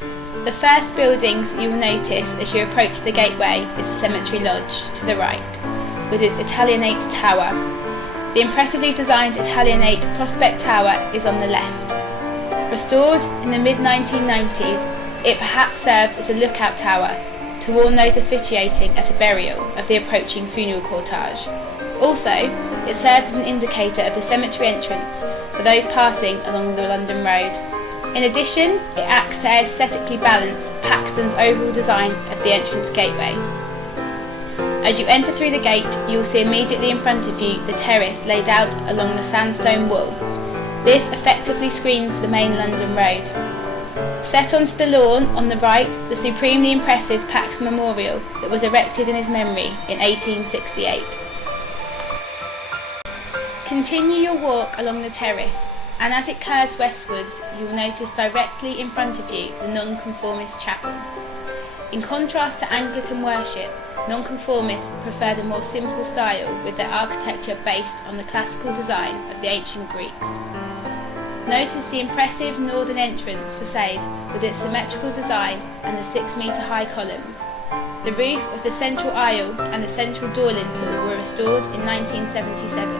The first buildings you will notice as you approach the gateway is the Cemetery Lodge to the right, with its Italianate tower. The impressively designed Italianate Prospect Tower is on the left. Restored in the mid-1990s, it perhaps served as a lookout tower to warn those officiating at a burial of the approaching funeral cortege. Also, it served as an indicator of the cemetery entrance for those passing along the London Road. In addition, it acts to aesthetically balance Paxton's overall design of the entrance gateway. As you enter through the gate, you will see immediately in front of you the terrace laid out along the sandstone wall. This effectively screens the main London Road. Set onto the lawn on the right, the supremely impressive Paxton Memorial that was erected in his memory in 1868. Continue your walk along the terrace, and as it curves westwards, you will notice directly in front of you the Nonconformist Chapel. In contrast to Anglican worship, Nonconformists preferred a more simple style with their architecture based on the classical design of the ancient Greeks. Notice the impressive northern entrance facade with its symmetrical design and the 6-metre high columns. The roof of the central aisle and the central door lintel were restored in 1977.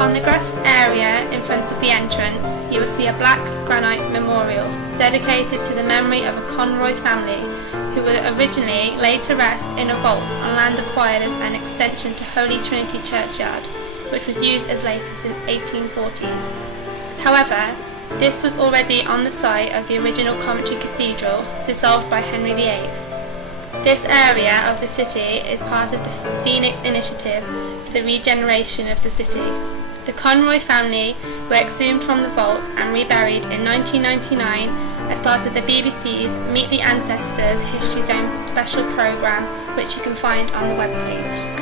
On the grassed area in front of the entrance, you will see a black granite memorial dedicated to the memory of a Conroy family who would originally lay to rest in a vault on land acquired as an extension to Holy Trinity Churchyard, which was used as late as the 1840s. However, this was already on the site of the original Coventry Cathedral, dissolved by Henry VIII. This area of the city is part of the Phoenix Initiative for the regeneration of the city. The Conroy family were exhumed from the vault and reburied in 1999 as part of the BBC's Meet the Ancestors History Zone special programme, which you can find on the webpage.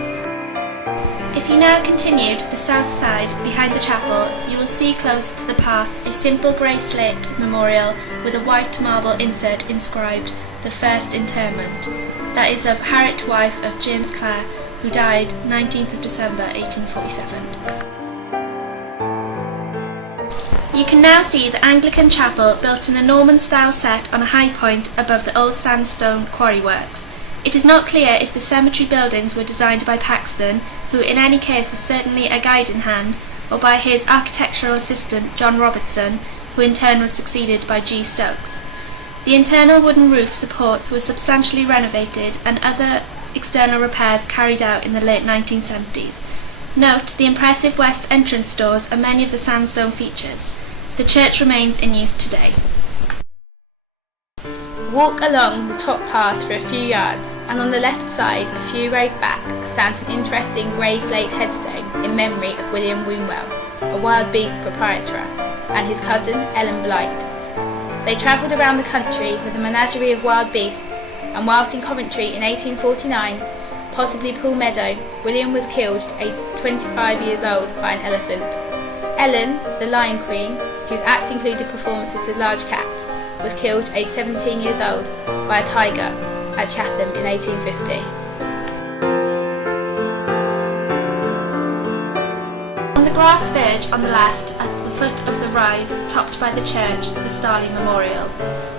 If you now continue to the south side behind the chapel, you will see close to the path a simple grey slate memorial with a white marble insert inscribed "The First Interment." That is of Harriet, wife of James Clare, who died 19th of December 1847. You can now see the Anglican chapel built in a Norman-style set on a high point above the old sandstone quarry works. It is not clear if the cemetery buildings were designed by Paxton, who in any case was certainly a guide in hand, or by his architectural assistant John Robertson, who in turn was succeeded by G. Stokes. The internal wooden roof supports were substantially renovated and other external repairs carried out in the late 1970s. Note the impressive west entrance doors and many of the sandstone features. The church remains in use today. Walk along the top path for a few yards, and on the left side, a few rows back, stands an interesting grey slate headstone in memory of William Wombwell, a wild beast proprietor, and his cousin Ellen Blight. They travelled around the country with a menagerie of wild beasts, and whilst in Coventry in 1849, possibly Poole Meadow, William was killed at 25 years old by an elephant. Ellen, the Lion Queen, whose act included performances with large cats, was killed aged 17 years old by a tiger at Chatham in 1850. On the grass verge on the left, at the foot of the rise topped by the church, the Starley Memorial.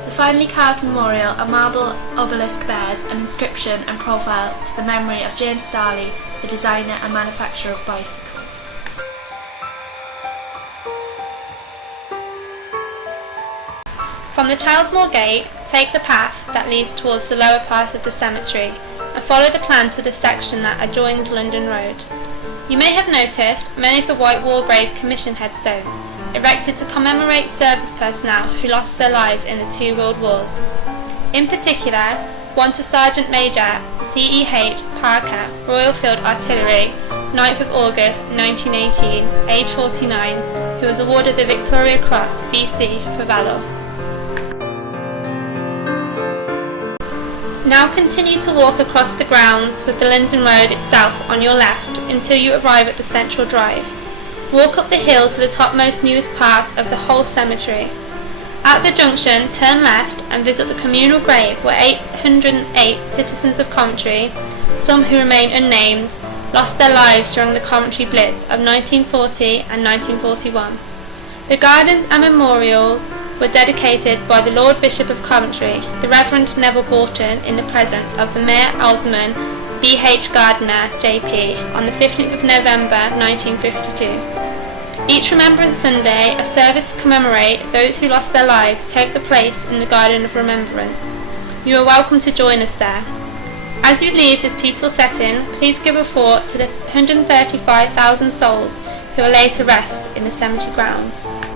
The finely carved memorial, a marble obelisk, bears an inscription and profile to the memory of James Starley, the designer and manufacturer of bicycles. From the Childsmore Gate, take the path that leads towards the lower part of the cemetery and follow the plan to the section that adjoins London Road. You may have noticed many of the white wall-graved commission headstones, erected to commemorate service personnel who lost their lives in the two world wars. In particular, one to Sergeant Major C.E.H. Parker, Royal Field Artillery, 9th of August 1918, aged 49, who was awarded the Victoria Cross V.C. for valour. Now continue to walk across the grounds with the London Road itself on your left until you arrive at the central drive. Walk up the hill to the topmost newest part of the whole cemetery. At the junction, turn left and visit the communal grave where 808 citizens of Coventry, some who remain unnamed, lost their lives during the Coventry Blitz of 1940 and 1941. The gardens and memorials were dedicated by the Lord Bishop of Coventry, the Reverend Neville Gorton, in the presence of the Mayor Alderman B.H. Gardiner, J.P., on the 15th of November 1952. Each Remembrance Sunday, a service to commemorate those who lost their lives take the place in the Garden of Remembrance. You are welcome to join us there. As you leave this peaceful setting, please give a thought to the 135,000 souls who are laid to rest in the cemetery grounds.